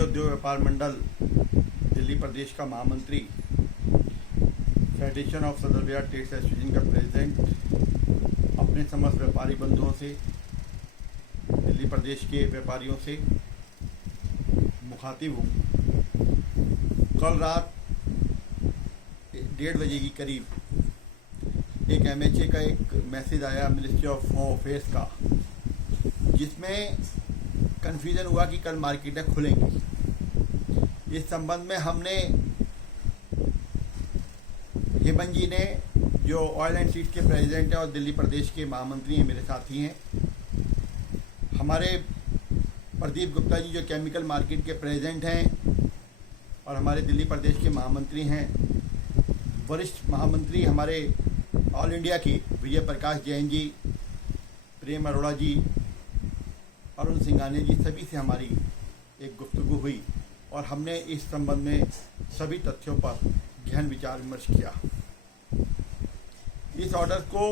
भारतीय उद्योग व्यापार मंडल दिल्ली प्रदेश का महामंत्री, फेडरेशन ऑफ सदर बिहार ट्रेड्स एसोसिएशन का प्रेसिडेंट अपने समस्त व्यापारी बंधुओं से, दिल्ली प्रदेश के व्यापारियों से मुखातिब हूँ। कल रात 1:30 बजे के करीब एक MHA का एक मैसेज आया मिनिस्ट्री ऑफ होम अफेयर्स का, जिसमें कन्फ्यूज़न हुआ कि कल मार्केटें खुलेंगी। इस संबंध में हमने हेमंत जी ने, जो ऑयल एंड सीड्स के प्रेसिडेंट हैं और दिल्ली प्रदेश के महामंत्री हैं, मेरे साथी हैं, हमारे प्रदीप गुप्ता जी जो केमिकल मार्केट के प्रेसिडेंट हैं और हमारे दिल्ली प्रदेश के महामंत्री हैं, वरिष्ठ महामंत्री हमारे ऑल इंडिया की विजय प्रकाश जैन जी, प्रेम अरोड़ा जी, अरुण सिंघानिया जी, सभी से हमारी एक गुफ्तगू हुई और हमने इस संबंध में सभी तथ्यों पर गहन विचार विमर्श किया। इस ऑर्डर को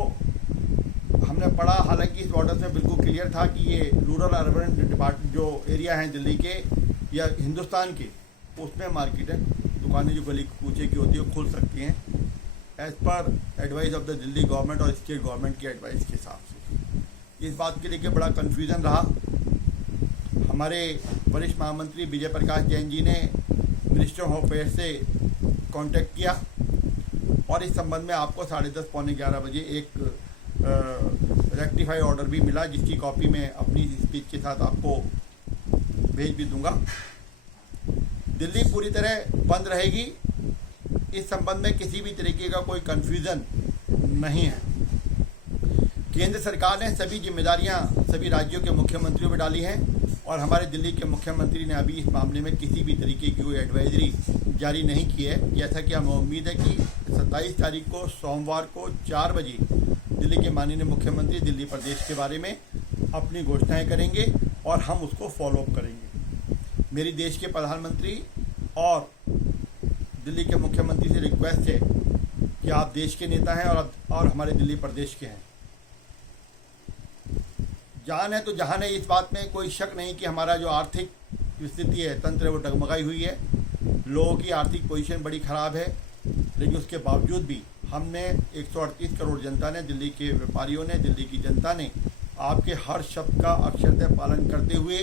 हमने पढ़ा, हालांकि इस ऑर्डर से बिल्कुल क्लियर था कि ये रूरल अर्बन डिपार्टमेंट जो एरिया हैं दिल्ली के या हिंदुस्तान के, उसमें मार्केटें, दुकानें जो गली कूचे की होती है वो खुल सकती हैं एज पर advice of the Delhi government और स्टेट गवर्नमेंट की एडवाइस के हिसाब से। इस बात के लेके बड़ा कन्फ्यूज़न रहा। हमारे वरिष्ठ महामंत्री विजय प्रकाश जैन जी ने मिनिस्टर ऑफ अफेयर्स से कांटेक्ट किया और इस संबंध में आपको 10:30 पौने 11 बजे एक रेक्टिफाई ऑर्डर भी मिला, जिसकी कॉपी मैं अपनी स्पीच के साथ आपको भेज भी दूंगा। दिल्ली पूरी तरह बंद रहेगी, इस संबंध में किसी भी तरीके का कोई कन्फ्यूज़न नहीं है। केंद्र सरकार ने सभी जिम्मेदारियां सभी राज्यों के मुख्यमंत्रियों में डाली हैं और हमारे दिल्ली के मुख्यमंत्री ने अभी इस मामले में किसी भी तरीके की कोई एडवाइजरी जारी नहीं की है। जैसा कि हमें उम्मीद है कि 27 तारीख को सोमवार को 4 बजे दिल्ली के माननीय मुख्यमंत्री दिल्ली प्रदेश के बारे में अपनी घोषणाएं करेंगे और हम उसको फॉलो अप करेंगे। मेरी देश के प्रधानमंत्री और दिल्ली के मुख्यमंत्री से रिक्वेस्ट है कि आप देश के नेता हैं और हमारे दिल्ली प्रदेश के हैं। जान है तो जहान है, इस बात में कोई शक नहीं कि हमारा जो आर्थिक स्थिति है, तंत्र है, वो डगमगाई हुई है। लोगों की आर्थिक पोजीशन बड़ी ख़राब है, लेकिन उसके बावजूद भी हमने 138 करोड़ जनता ने, दिल्ली के व्यापारियों ने, दिल्ली की जनता ने आपके हर शब्द का अक्षरशः पालन करते हुए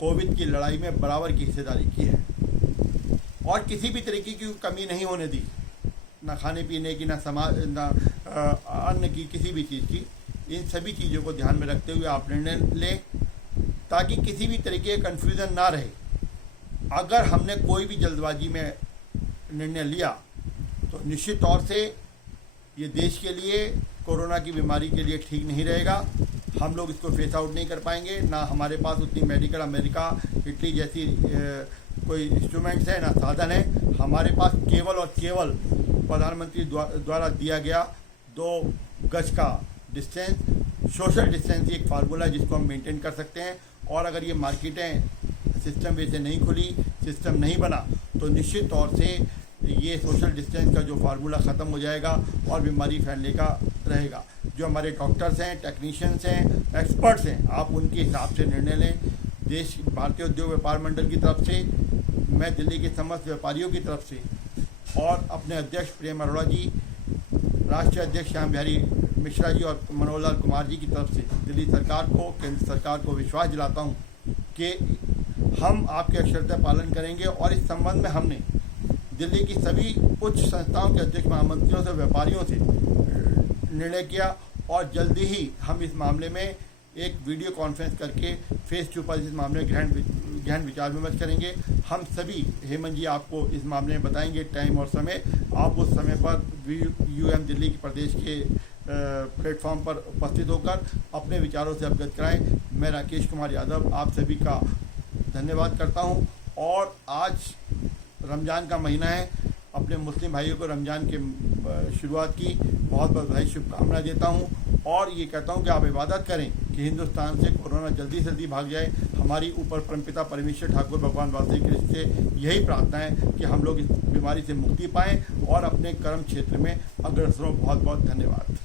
कोविड की लड़ाई में बराबर की हिस्सेदारी की है और किसी भी तरीके की कमी नहीं होने दी, ना खाने पीने की, ना अन्न की, किसी भी चीज़ की। इन सभी चीज़ों को ध्यान में रखते हुए आप निर्णय लें ताकि किसी भी तरीके का कन्फ्यूज़न ना रहे। अगर हमने कोई भी जल्दबाजी में निर्णय लिया तो निश्चित तौर से ये देश के लिए, कोरोना की बीमारी के लिए ठीक नहीं रहेगा। हम लोग इसको फेस आउट नहीं कर पाएंगे, ना हमारे पास उतनी मेडिकल, अमेरिका, इटली जैसी कोई इंस्ट्रूमेंट्स हैं, ना साधन है। हमारे पास केवल और केवल प्रधानमंत्री द्वारा दिया गया 2 गज का डिस्टेंस, सोशल डिस्टेंस, एक फार्मूला है जिसको हम मेंटेन कर सकते हैं। और अगर ये मार्केटें सिस्टम वे से नहीं खुली, सिस्टम नहीं बना, तो निश्चित तौर से ये सोशल डिस्टेंस का जो फार्मूला ख़त्म हो जाएगा और बीमारी फैलने का रहेगा। जो हमारे डॉक्टर्स हैं, टेक्नीशियंस हैं, एक्सपर्ट्स हैं, आप उनके हिसाब से निर्णय लें। देश भारतीय उद्योग व्यापार मंडल की तरफ से, मैं दिल्ली के समस्त व्यापारियों की तरफ से और अपने अध्यक्ष प्रेम अरोड़ा जी, राष्ट्रीय अध्यक्ष श्याम बिहारी मिश्रा जी और मनोहर लाल कुमार जी की तरफ से दिल्ली सरकार को, केंद्र सरकार को विश्वास दिलाता हूं कि हम आपके अक्षरशः पालन करेंगे। और इस संबंध में हमने दिल्ली की सभी उच्च संस्थाओं के अध्यक्ष महामंत्रियों से, व्यापारियों से निर्णय किया और जल्दी ही हम इस मामले में एक वीडियो कॉन्फ्रेंस करके फेस टू फेस इस मामले में गहन विचार विमर्श करेंगे। हम सभी, हेमंत जी आपको इस मामले में बताएंगे टाइम और समय, आप उस समय पर UM दिल्ली के प्रदेश के प्लेटफॉर्म पर उपस्थित होकर अपने विचारों से अवगत कराएं। मैं राकेश कुमार यादव आप सभी का धन्यवाद करता हूं और आज रमज़ान का महीना है, अपने मुस्लिम भाइयों को रमज़ान के शुरुआत की बहुत बहुत बधाई, शुभकामनाएं देता हूं और ये कहता हूं कि आप इबादत करें कि हिंदुस्तान से कोरोना जल्दी से जल्दी भाग जाए। हमारी ऊपर परमपिता परमेश्वर ठाकुर भगवान वासुदेव कृष्ण से यही प्रार्थना है कि हम लोग इस बीमारी से मुक्ति पाएं और अपने कर्म क्षेत्र में अग्रसर हों। बहुत बहुत धन्यवाद।